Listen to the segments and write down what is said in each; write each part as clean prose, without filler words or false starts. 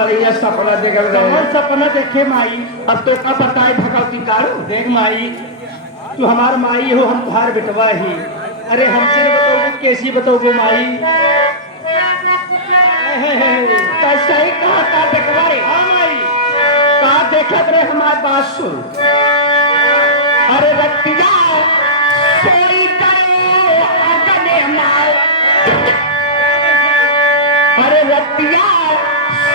बढ़िया सपना देखल कौन सपना देखे माई? अब तो का बताए भगवती कारो देख माई, तू हमार माई हो, हम तुहार बेटवा ही। अरे हमसे नहीं बताओगे, कैसी बताओगे माई? कैसे ही कहा का देखवा रे? हाँ माई, का देखत रे हमार बात सुन। अरे रतिया सोई गए अगने माल। अरे रतिया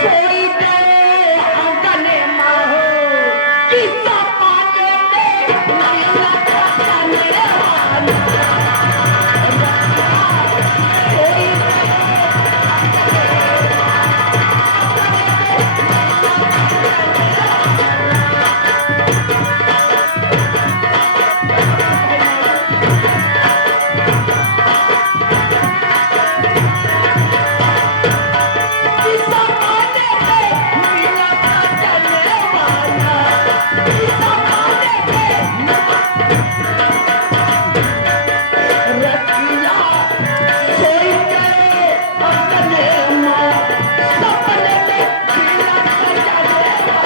सोई गए अगने माल। किसा पाने में मिला खाने वाला। सोई किसा पाने में मिला खाने वाला। किसा पाने में रतिया सोई गए अगने माल। सपने में मिला खाने वाला।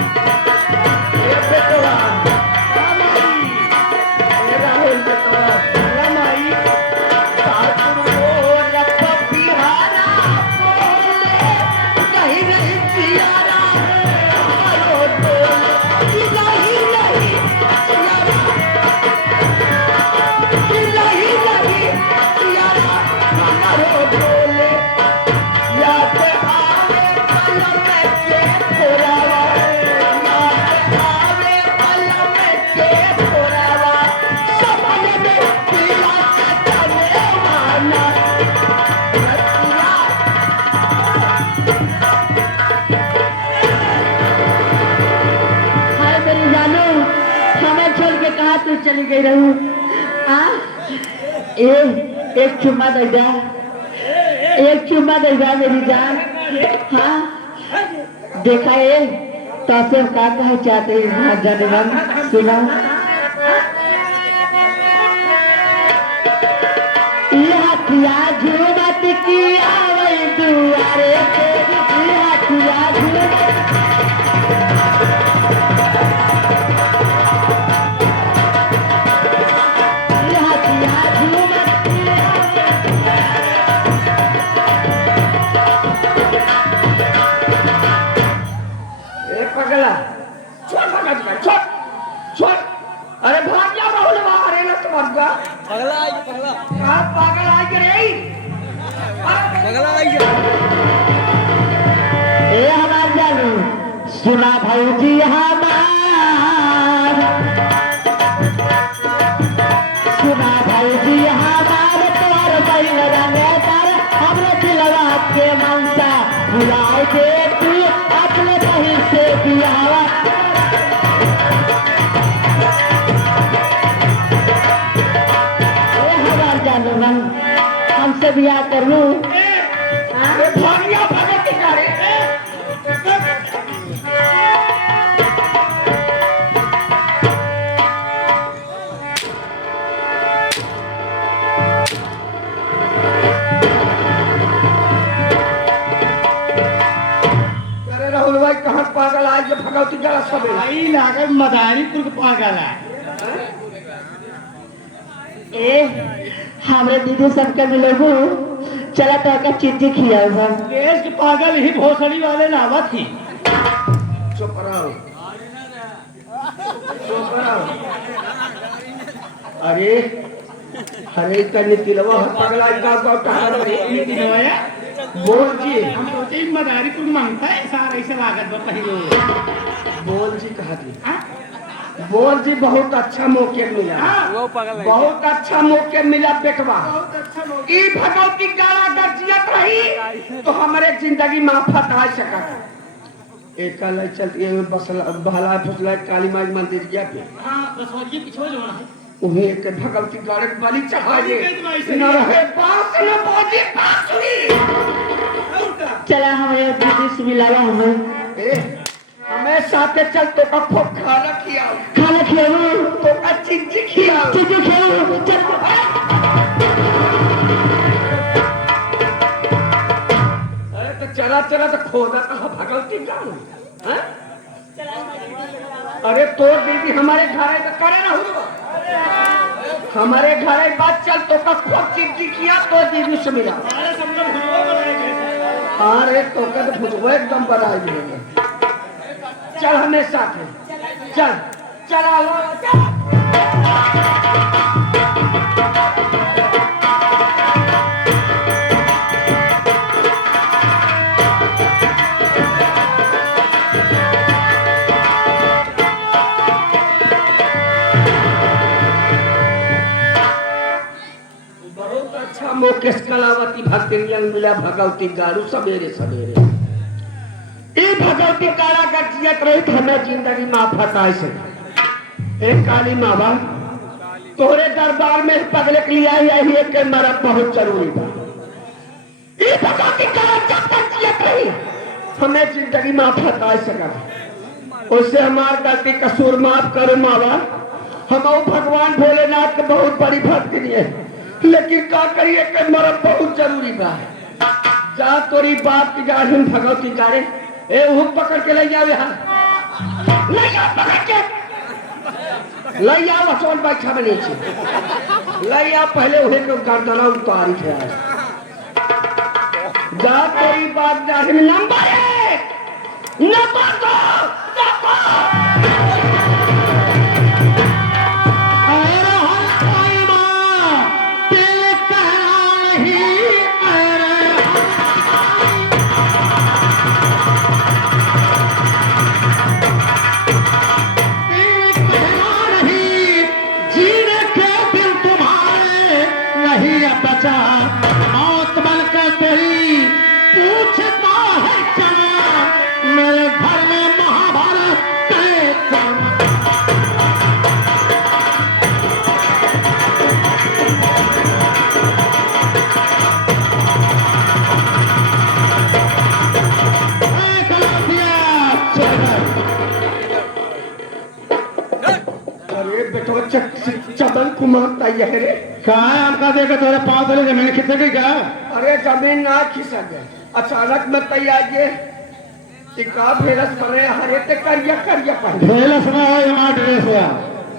ये बेटवा हाँ माई, ये राहुल बेटवा हाँ माई। ठाकुर मोर पपिहारा बोले नहीं नहीं पियारा हमारो बोले नहीं नहीं पियारा नहीं नहीं पियारा हमारो बोले याद आवे पल में के पुरावा याद आवे पल में के पुरावा सपने में पिला चले वाला रतिया हाय मेरी जानू, हमें छोड़ के कहा तू चली गई रहू? हाँ, एक चुम्मा दे जा, एक चुम्मा दे जा मेरी जान। हाँ, देखा ये तो फिर का कहे चाहते हैं जनवन सुना। यह किया झूमत की आवई दुआरे पे, यह किया झूमत यह किया झूमत की ए पगला छोड़ भगत का छोड़ छोड़ अरे भाग जा राहुल मारे ना समझ गा पगला आई पगला कहां पागल आई के रे पगला आई ए हमार जानू सुना भौजी हमार, सुना भौजी हमार तोर बैल रंगे तर हमरे दिलवा के मनसा भुलाए दे तू अपने बही से बियावा। ए हमार जानू मन हमसे बियाह कर लूं? अरे भागिया भगत का रे अरे राहुल भाई कहां पागल आज के भगवती का सब है माई लागे मदारीपुर के पागल है। ए हमरे दीदी सबके मिलोगू, चला तो का चिट्ठी खिया हम। देश के पागल ही भोसड़ी वाले नावा थी। चुप रहो चुप रहो अरे अरे कन्ने तिलवा पगला का कहां रे नया बोल जी हम सोचे मदारीपुर मांगता है सारा ऐसे लागत बताइए। बोल जी कहा दी हाँ? बोल जी बहुत अच्छा मौके मिला हाँ? वो पगला आई बहुत अच्छा मौके मिला बेटवा बहुत अच्छा लोग। ई भगवती गाला अगर जियत रही तो हमारे जिंदगी में आफत आ सका एक कल चलती है बस बहला फुसला काली माई मंदिर गया पे हाँ, रसवरिये पिछवा जो है। उन्हें एक भगवती गाड़े बलि चढ़ाए न रहे बांस न बाजे बांसुरी चला हमें दीदी से मिलावा हमें। ए हमें हमें साथे चल तो का खूब खाना खियाओ, खाना खिलाओ, तो का चिंची खियाओ। चीजें खिलाओ, चल। अरे तो चला चला तो खोदा कहाँ भगवती गाँव हैं? अरे तोर दीदी हमारे घर है तो करे ना हुआ, हमारे घर है बात चल तो का खूब चिंची किया तो दीदी से मिला। अरे तो का तो भुजवा एकदम बड़ा है। चल हमें साथ है, चल चला हुआ चल। बहुत अच्छा मुकेश कलावती भक्ति मिला भगवती गारू सवेरे सवेरे। ये भगवती काला का जियत रही तो हमें जिंदगी माफत आए से। एक काली मावा तोरे दरबार में पगले के लिए आई यही एक मरद बहुत जरूरी था। ये भगवती काला जब तक जियत रही हमें जिंदगी माफत आए सका। उससे हमार गलती कसूर माफ करो मावा। हम भगवान भोलेनाथ के बहुत बड़ी भक्ति है, लेकिन का करिए कि मरद बहुत जरूरी बा। जा तोरी बाप की गाड़ी में भगवती गाड़े ए वो पकड़ के ले जाओ यहाँ, ले जाओ पकड़ के ले जाओ सोन बैठा में नीचे ले आओ। पहले वही को गर्दना उतारी थे। जा तोरी बाप गाड़ी में नंबर 1 नंबर 2 मौत बनकर तेरी पूछता है चना, मेरे घर में महाभारत के अरे बेटो चबल कुमार तैयार रे कहा है हमका देखा तोरे पाँव तले जमीन खिसक गई क्या? अरे जमीन ना खिसक गए अचानक में तैयार ये टिका भेलस परे हरे ते करिया करिया पर भेलस में हो हमारा ड्रेस हुआ।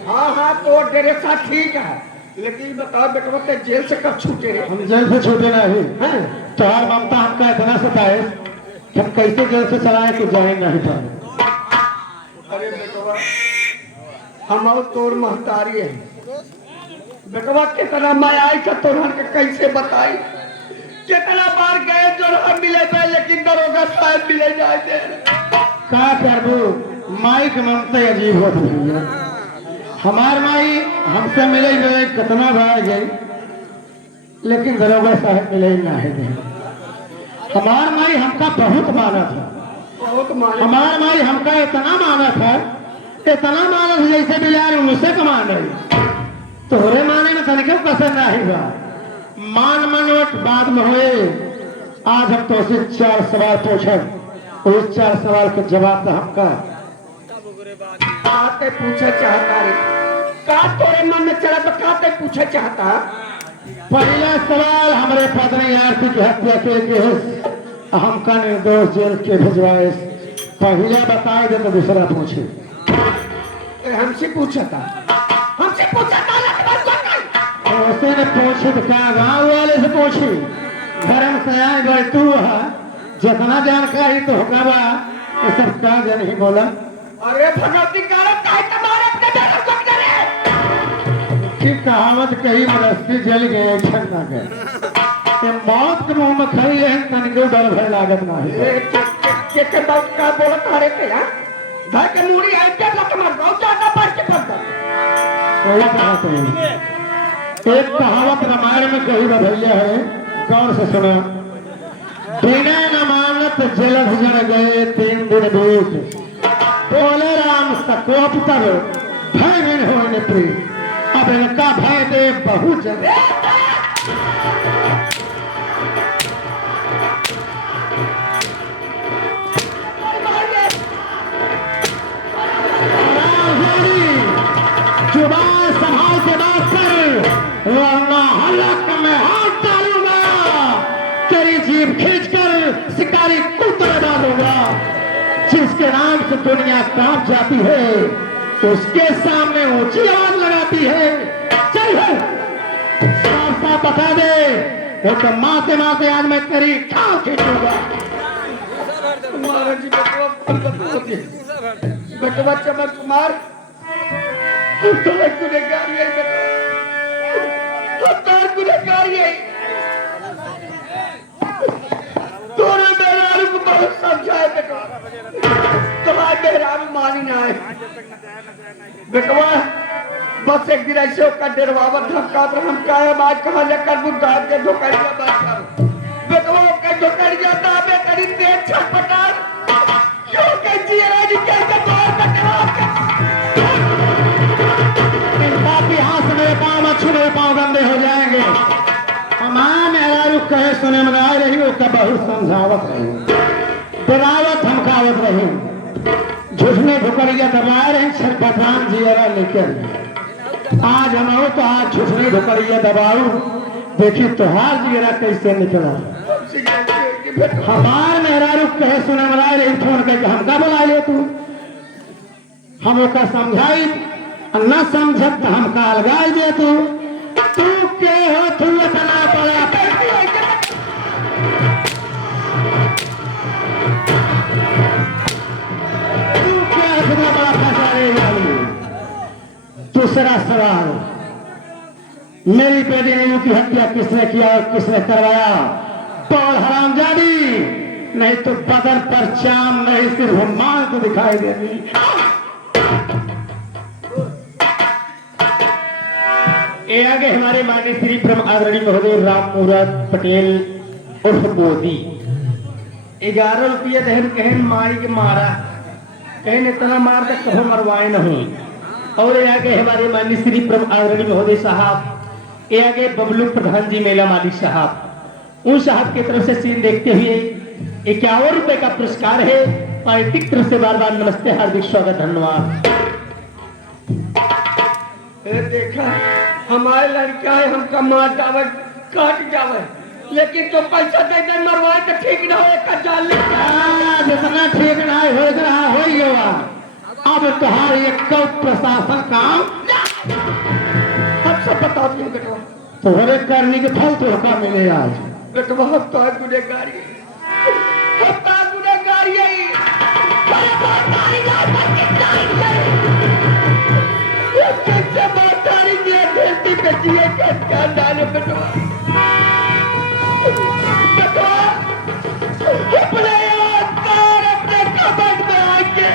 हाँ हाँ तो ड्रेसा ठीक है, लेकिन बताओ बेटवा ते जेल से कब छूटे रे? हम जेल से छूटे नहीं हैं? तोहार ममता हमका इतना सताए कि हम कैसे जेल से चलाए कि जाए नहीं पाए। अरे बेटवा हम और तोर महतारी है बेटवा कितना मैं आई था तोहर के कैसे बताई। कितना बार गए जो मिले थे लेकिन दरोगा साहब मिले जाए थे। का करबू माई के ममता अजीब होत भैया। हमार माई हमसे मिले गए कितना बार गई, लेकिन दरोगा साहब मिले नहीं। हमार माई हमका बहुत माना था, बहुत माने हमार माई हमका इतना माना था, इतना माना था जैसे बिलार मुझसे कमान रही। तोहरे माने में तनिक पसंद नहीं बा। मान मनवट बाद में हुए। आज हम तो 4 सवाल पूछे, उस 4 सवाल के जवाब तो हमका काते पूछे चाहता रे? का तोरे मन में चला तो काते पूछे चाहता? पहला सवाल हमारे पत्नी आरती की हत्या के केस हमका निर्दोष जेल के भिजवाए। पहला बताए दे तो दूसरा पूछे। हमसे पूछा था, हमसे पूछा था उसे ने पूछे तो क्या गाँव वाले से पूछी? धर्म से आए गए तू जितना जानकारी तो होगा बा ये सब का जन ही बोला। अरे भगवती काला काहे तुम्हारे अपने बेटा को करे? कि कहावत कही मनस्ती जल गए छन ना गए। ये मौत के मुंह में खड़ी है तनिको डर भय लागत नहीं। के बात का बोलत हरे पे हां घर के मूड़ी आई के लत मार गाँव ज्यादा बढ़ के पड़ गया। सही कहा तुमने। एक कहावत रामायण में कही भैया है, गौर से सुना। बिना न मानत जलद जन गए 3 दिन बीत, बोले राम सकोप तब भय बिन होने प्रीत। अब इनका भय दे बहु जन। जुबान संभाल के बात कर, वरना हलक में हाथ डालूंगा, तेरी जीभ खींचकर शिकारी कुत्ते डालूंगा। जिसके नाम से दुनिया कांप जाती है, उसके सामने ऊंची आवाज लगाती है। चल साफ साफ बता दे, वो तो माते माते आज मैं तेरी खाल खींचूंगा। महाराज जी बेटवा चमक कुमार तो गुनेगारी है बेटा, गुनेगारी है। तूने मेहरारू को बहुत समझाए बेटा, तुम्हारे मेहरारू मानी ना है बेटवा। बस एक दिन ऐसे होकर डरवावा धक्का तो हम कायम आज कहा लेकर बुद्धा के धोकरिया बात करो बेटवा का धोकरिया दाबे करी तेज छटपटा क्यों के जीरा जी कैसे बाहर कटवा बाकी हाथ से मेरे पाँव अच्छे मेरे पाँव गंदे हो जाएंगे। हमारा मेहरारू कहे सुने में आए रही हो, बहुत समझावत रही, डरावत धमकावत रही, झुठने धुकड़िया दबाए रही, छटपटान जियरा लेकर। आज हम हो तो आज झुठने धुकड़िया दबाऊ, देखी तुहार जियरा कैसे निकला। हमार मेहरारू कहे सुने में आए रही, फोन करके हमका बुला ले तू, हम ओका समझाई न समझत तो हमका अलगाई दे तू के हो तू इतना बड़ा तू क्या इतना बड़ा फंसा रही वाली। दूसरा सवाल, मेरी बेटी ने की हत्या किसने किया और किसने करवाया? पौड़ हरामजादी, नहीं तो बदन पर चाम नहीं सिर्फ मां को दिखाई देती। ये आगे हमारे माननीय श्री ब्रह्म आदरणीय महोदय राम मूरत पटेल उर्फ मोदी 11 रुपये दहन कहन मारी के मारा, कहन इतना मार तक कभी मरवाए नहीं। और ये आगे हमारे माननीय श्री ब्रह्म आदरणीय महोदय साहब, ये आगे बबलू प्रधान जी मेला मालिक साहब, उन साहब की तरफ से सीन देखते हुए 51 रुपए का पुरस्कार है। पार्टी की तरफ से बार बार नमस्ते, हार्दिक स्वागत, धन्यवाद। देखा हमारे लड़का है, हमका मार जावे काट जावे, लेकिन तो पैसा दे दे मरवाए तो ठीक ना हो जाल जितना ठीक ना हो रहा हो ही होगा। अब तुहार एक प्रशासन काम हम सब बता दूं बेटवा, तोहरे करने के फल तो का मिले आज। बेटवा हफ्ता गुनेगारी, हफ्ता गुनेगारी कैसे मातारी जी धरती पे जिए क्या डाले बेटवा। बेटवा अपने अपने कबज में आके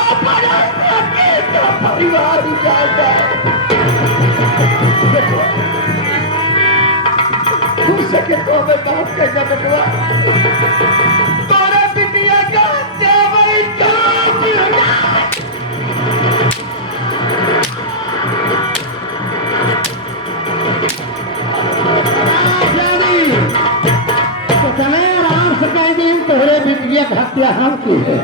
अपना परिवार उजाड़ता है बेटवा। हो सके तो हमें माफ कर दे बेटवा, तोरे बिटिया का देवई आराम से कह दी तोहरे बिटिया हत्या हम की है।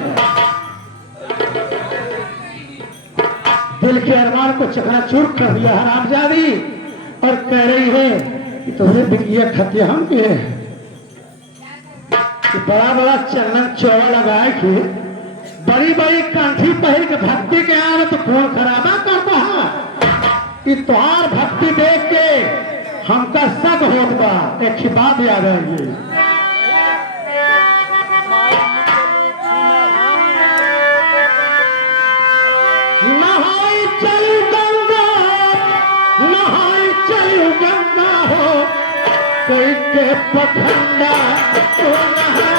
दिल के अरमान को चकनाचूर कर दिया हरामजादी, और कह रही है कि तोहरे बिटिया हत्या हम की है। बड़ा बड़ा चंदन चौवा लगाए के, बड़ी बड़ी कंठी पहन के भक्ति के आने तो कौन खराबा करता है कि तुहार भक्ति देख के हमका शक होत बा। एक बात याद आएगी, नहाई चलू गंगा, नहाई चलू गंगा हो, कोई के पखंडा तो नहाए।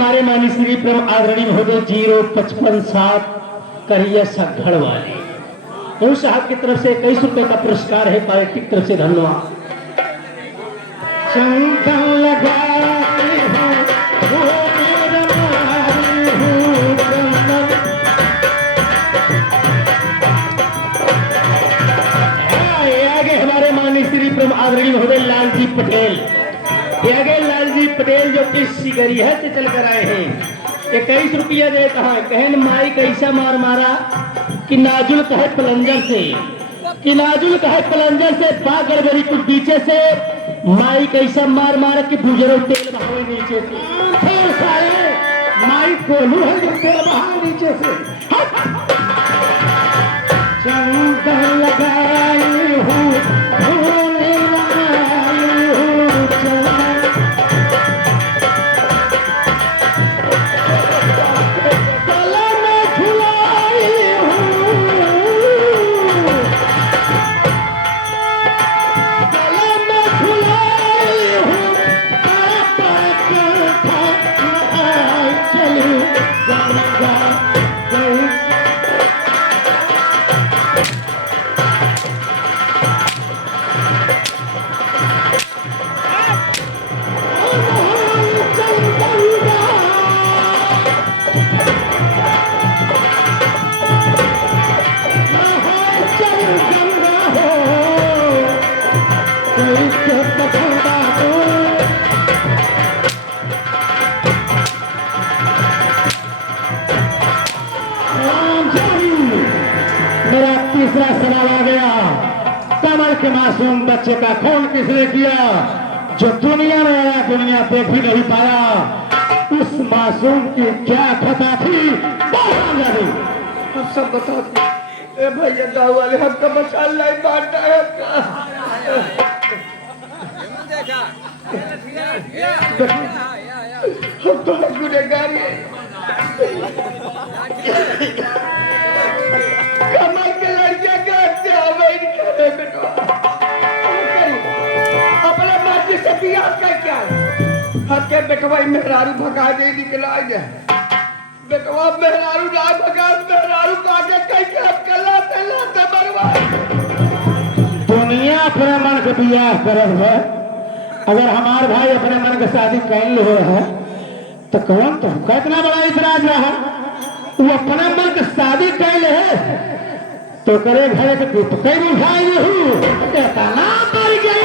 हमारे मानी श्री प्रेम आदरणीय महोदय 055 करिया सघड़ वाले उन साहब की तरफ से 21 रुपए का पुरस्कार है, पार्टी की तरफ से धन्यवाद। चंदन लगाते हो वो मेरा मारी हूँ चंदन। आगे हमारे माननीय श्री प्रेम आदरणीय महोदय लालजी पटेल, आगे लालजी पटेल जो कि सिगरिया से चल कर आए हैं, 21 रुपया देता है। कहन माई कैसा मार मारा कि नाजुल कहे पलंजर से, कि नाजुल कहे पलंजर से बा गड़बड़ी कुछ पीछे से, माई कैसा मार मारा कि बुजरो तेल बहावे नीचे से। फिर सारे माई कोलू है जो तेल बहावे नीचे से। चंदन लगाई हूँ भूले लगाई हूँ चंदन। गले में झुलाई हूँ, गले में झुलाई हूँ, चली गंगा गई। मेरा तीसरा सवाल आ गया, कमल के मासूम बच्चे का खून किसने किया? जो दुनिया में आया दुनिया देख भी नहीं पाया, उस मासूम की क्या खता थी? अब सब बता दो। ए भैया गाँव वाले हमका बचा नहीं बांटा है हम तो गुनहगार हैं। कमाई के लड़कियां करते हमें नहीं करे बेटा। अपने मर्जी से बियाह कर क्या हके बेटवा मेहरारू भगा दे निकला जाए। बेटवा मेहरारू ना भगा, मेहरारू काके कह के अकेला लाते मरवा। दुनिया अपने मन के बियाह करत है, अगर हमार भाई अपने मन के शादी कैल हो है तो कौन तो कितना बड़ा इतराज रहा? वो अपने मन के शादी कैल है तो करे घर के दुपकई उठाई हूँ ना मर गई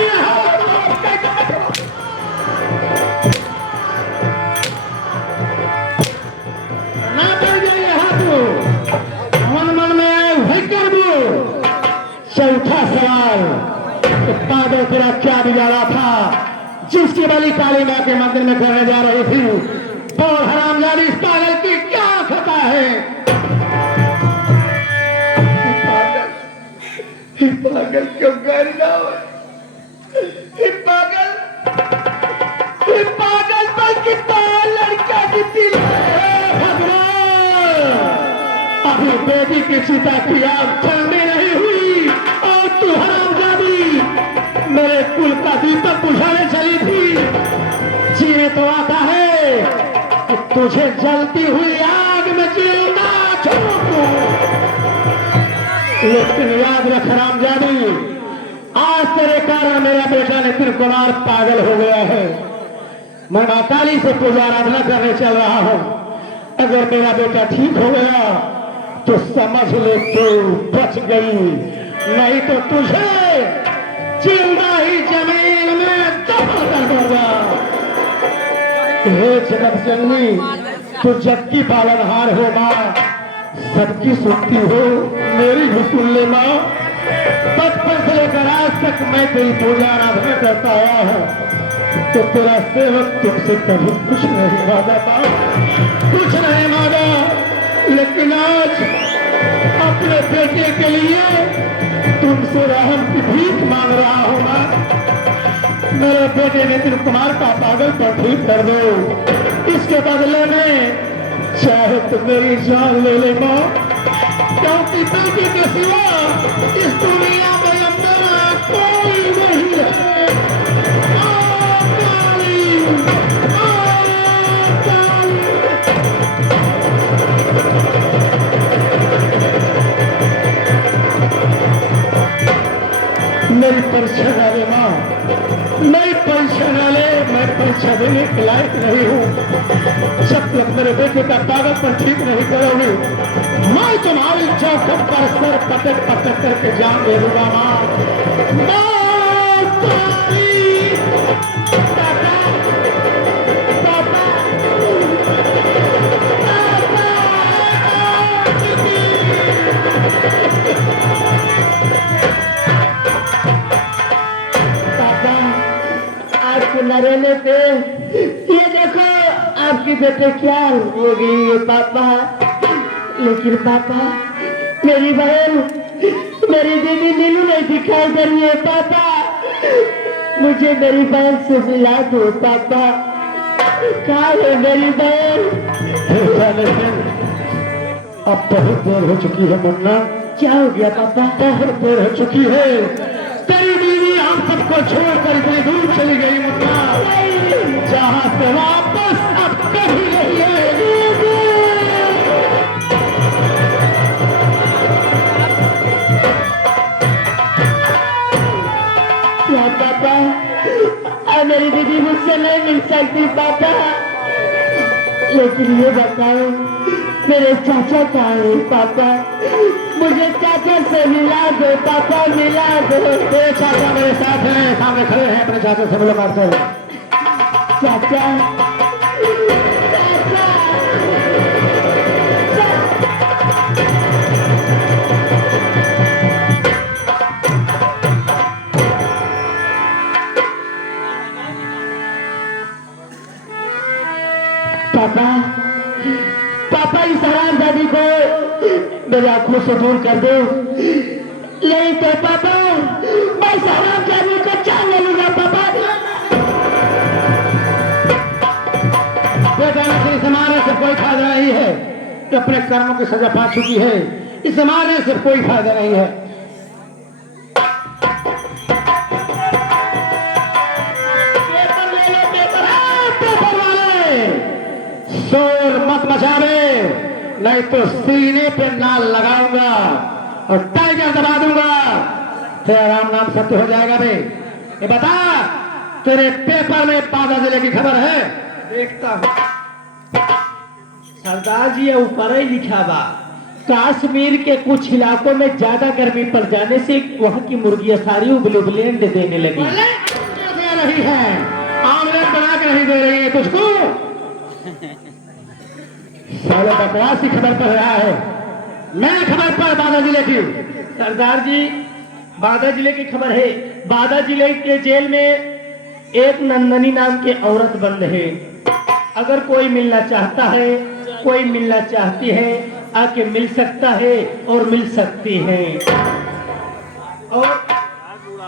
ना मर गई तू मन मन में आए वही कर दो। चौथा सवाल, पागल तेरा क्या बिगाड़ा था जिसकी बलि काली माँ के मंदिर में करने जा रही थी? बोल हरामजादी, इस पागल की क्या खता है? पागल क्यों कर रहा हो? पागल बल्कि लड़का की दिल। भगवान, अभी बेटी की चिता की आग ठंडी नहीं हुई और तू हरामजादी मेरे कुल का दीपक बुझाने चली थी। जीने तो आता है कि तुझे जलती हुई आग में जीना छोड़ू, लेकिन याद रख हरामजादी, आज तेरे कारण मेरा बेटा नितिन कुमार पागल हो गया है। मैं मां काली से पूजा आराधना करने चल रहा हूँ। अगर मेरा बेटा ठीक हो गया तो समझ ले तू बच गई, नहीं तो तुझे जिंदा ही जमीन में दफन कर दूंगा। हे जगत जननी, तू जग की पालनहार हो माँ, सबकी सुनती हो, मेरी भी सुन ले माँ। बचपन से लेकर आज तक मैं तेरी पूजा आराधना करता आया हूँ, तो तेरा सेवक तुमसे कभी कुछ नहीं मांगा माँ, कुछ नहीं मांगा। लेकिन आज अपने बेटे के लिए तुमसे रहम की भीख मांग रहा हूँ माँ। मेरे बेटे नितिन कुमार का पागलपन ठीक कर दो, इसके बदले में चाहे तो मेरी जान ले ले माँ, क्योंकि बेटी के सिवा इस दुनिया में मेरा कोई नहीं है। कहने वाले मैं परीक्षा देने के लायक नहीं हूँ, जब तक मेरे बेटे का कागज पर ठीक नहीं करोगे मैं तुम्हारी चौखट पर सर पटक पटक करके जान दे दूंगा। माँ आपके नरेले पे ये देखो आपकी बेटे क्या हो गई है पापा। लेकिन पापा मेरी बहन मेरी दीदी नीलू नहीं दिखाई दे रही है पापा, मुझे मेरी बहन से मिला दो पापा। कहाँ है मेरी बहन? अब बहुत देर हो चुकी है मुन्ना। क्या हो गया पापा? बहुत देर हो चुकी है, तेरी बीवी हम सबको छोड़कर इतनी दूर चली गई मुन्ना, जहाँ से वापस अब कभी नहीं आएगी। क्या पापा अब मेरी दीदी मुझसे नहीं मिल सकती पापा। लेकिन ये बताओ मेरे चाचा कहाँ है पापा? मुझे चाचा से मिला दो पापा, मिला दो। तेरे चाचा मेरे साथ हैं, सामने खड़े हैं, अपने चाचा से मुलाकात करो। चाचा पापा पापा इस हरामजादी को मेरी आंखों से दूर कर दो। नहीं तो पापा मैं इस हरामजादी को जान ले लूंगा पापा। बेटा इस मारने से कोई फायदा नहीं है, तो अपने कर्मों की सजा पा चुकी है, इस मारने से कोई फायदा नहीं है। पेपर वाले शोर मत मचावे, नहीं तो सीने पे नाल लगाऊंगा और टाइगर दबा दूंगा, तेरा राम नाम सत्य हो जाएगा। बे ये बता, तेरे पेपर में बांदा जिले की खबर है? देखता हूँ सरदार जी, ये ऊपर ही लिखा बा कश्मीर के कुछ इलाकों में ज्यादा गर्मी पड़ जाने से वहाँ की मुर्गियां सारी उबलेंड देने लगी। दे रही है, आमलेट बना के नहीं दे रही है तुझको। साले बकवासी खबर पढ़ रहा है, मैं खबर पढ़ बांदा जिले की। सरदार जी बांदा जिले की खबर है, बांदा जिले के जेल में एक नंदनी नाम की औरत बंद है। अगर कोई मिलना चाहता है, कोई मिलना चाहती है, आके मिल सकता है और मिल सकती है। और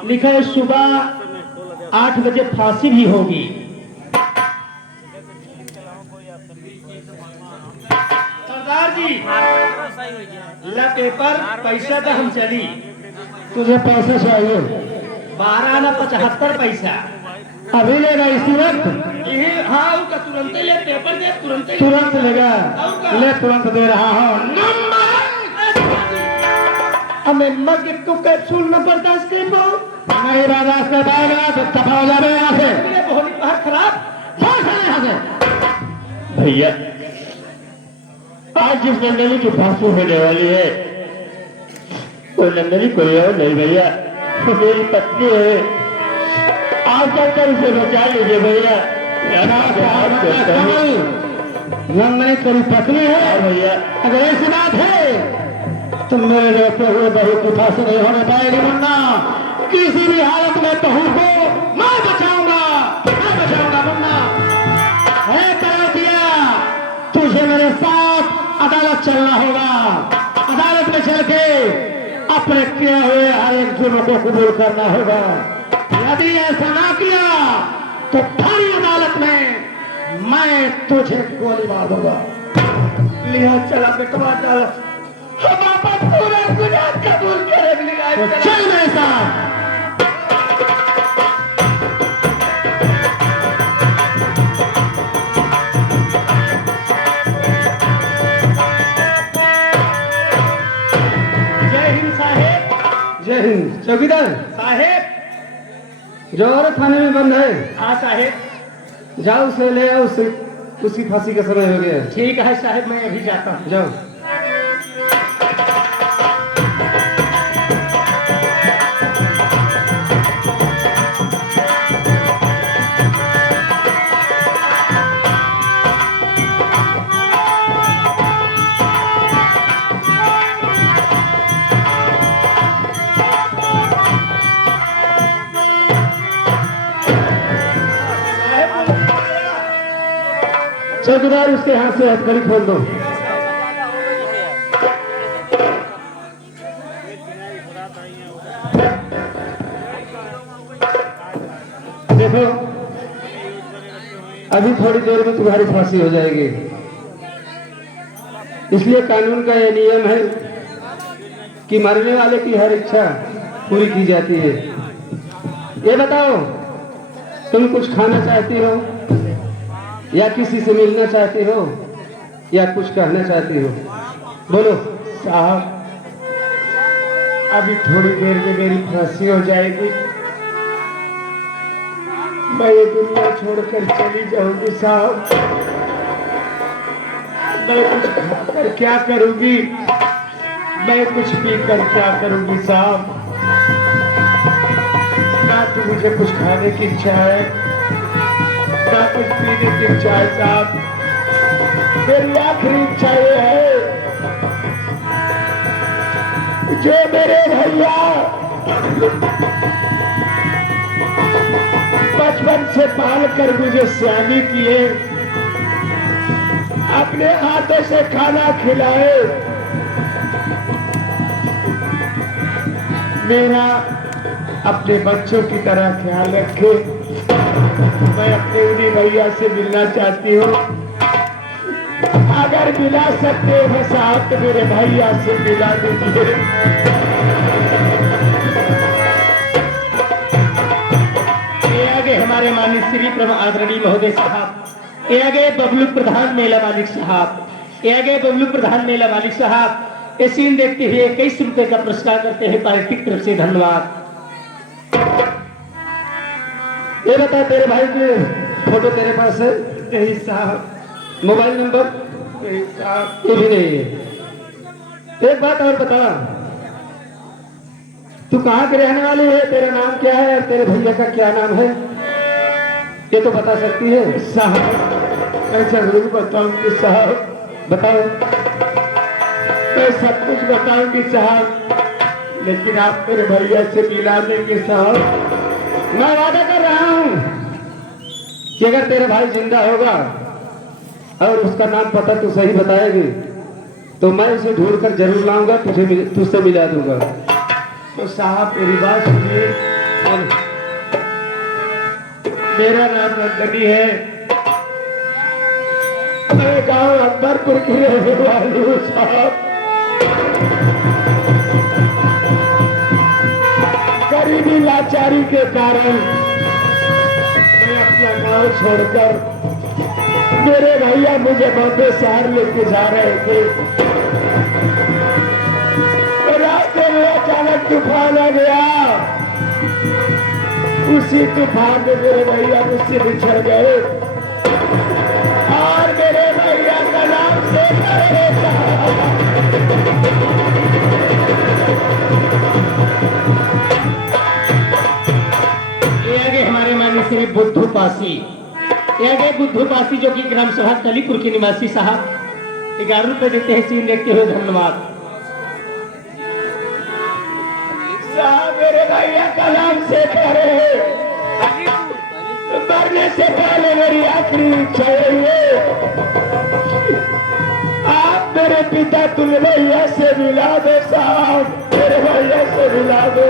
लिखा है सुबह 8 बजे फांसी भी होगी। सरदार जी ला पेपर पैसा तो हम चली। तुझे पैसे चाहिए? 12 ना 75 पैसा अभी लेगा इसी वक्त? ये हाँ उसका तुरंत ये पेपर दे, तुरंत ही। तुरंत लेगा? ले तुरंत दे रहा हूँ। हमें मग को कैप्सूल न बर्दाश्त कर पाओ। नहीं बर्दाश्त कर पाएगा तो दफा हो जाए यहाँ से। मेरे बहुत बाहर खराब यहाँ से। भैया आज जिस नंदनी की फांसी होने वाली है वो नंदनी कोई और नहीं भैया, वो मेरी पत्नी है। आप जाकर उसे बचा लीजिए भैया। नंदनी तेरी पत्नी है? भैया अगर ऐसी बात है तो मेरे रहते हुए बहू की फांसी नहीं होने पाएगी मुन्ना। किसी भी हालत में बहू को मैं बचाऊंगा, मैं बचाऊंगा मुन्ना। है तरह तुझे मेरे साथ अदालत चलना होगा, अदालत में चल के अपने किए हुए हर एक जुर्म को कबूल करना होगा। यदि ऐसा ना किया तो थारी अदालत में मैं तुझे गोली मार दूंगा। लिया चला बेटवा डाल। हम आपा पूरा गुनाह कबूल करे। तो चल मेरे साथ। जय हिंद साहेब। जय हिंद। चौकीदार साहेब जौहर थाने में बंद है। हाँ साहेब। जाओ उसे ले आओ, उसे उसकी फांसी का समय हो गया। ठीक है साहेब, मैं अभी जाता हूँ। जाओ। चौकीदार उसके हाथ से हथकड़ी खोल दो। देखो अभी थोड़ी देर में तुम्हारी फांसी हो जाएगी, इसलिए कानून का यह नियम है कि मरने वाले की हर इच्छा पूरी की जाती है। ये बताओ, तुम कुछ खाना चाहती हो या किसी से मिलना चाहती हो या कुछ कहना चाहती हो? बोलो। साहब अभी थोड़ी देर में मेरी फांसी हो जाएगी, मैं ये दुनिया छोड़कर चली जाऊंगी साहब। मैं कुछ खाकर क्या करूंगी, मैं कुछ पीकर क्या करूंगी साहब? ना तो मुझे कुछ खाने की इच्छा है, ना कुछ पीने की इच्छा है साहब। मेरी आखिरी इच्छा ये है, जो मेरे भैया बचपन से पाल कर मुझे सयानी किए, अपने हाथों से खाना खिलाए, मेरा अपने बच्चों की तरह ख्याल रखे। मैं अपने उन्हीं भैया से मिलना चाहती हूँ। अगर मिला सकते हो साहब तो मेरे भैया से मिला दीजिए। ये आगे हमारे माननीय श्री आदरणीय महोदय साहब, ये आगे बबलू प्रधान मेला मालिक साहब, ये आगे बबलू प्रधान मेला मालिक साहब ये सीन देखते हुए 21 रुपए का पुरस्कार करते हैं पार्टी की तरफ से। धन्यवाद। ये बता, तेरे भाई के फोटो तेरे पास है? नहीं साहब। Mobile number? नहीं साहब। ये भी नहीं है। एक बात और बता, तू कहाँ के रहने वाली है? तेरा नाम क्या है और तेरे भैया का क्या नाम है? ये तो बता सकती है? साहब मैं जरूर बताऊंगी साहब। बताओ। मैं सब कुछ बताऊंगी साहब, लेकिन आप मेरे भैया से मिला देंगे साहब। मैं वादा कर रहा हूं कि अगर तेरा भाई जिंदा होगा और उसका नाम पता तू सही बताएगी तो मैं उसे ढूंढ कर जरूर लाऊंगा, तुझसे मिला दूंगा। तो साहब मेरी बात सुनिए। मेरा नाम नंदनी है, मैं गांव अकबरपुर की रहने वाली हूँ साहब। गरीबी लाचारी के कारण मैं अपना गांव छोड़कर, मेरे भैया मुझे बॉम्बे शहर लेके जा रहे थे, रास्ते में अचानक तूफान आ गया। उसी तूफान में मेरे भैया मुझसे बिछड़ गए और मेरे भैया का नाम शेखर है। ये आगे हमारे माननीय श्री बुद्धू पासी, ये आगे बुद्धू पासी जो कि ग्राम सभा कलीपुर के निवासी साहब 11 रुपए देते हैं सीन देखते हुए। धन्यवाद साहब। मेरे भैया का नाम शेखर है, मरने से पहले मेरी आखिरी इच्छा है आप मेरे पिता तुल्य भैया से मिला दो साहब, मेरे भैया से मिला दो।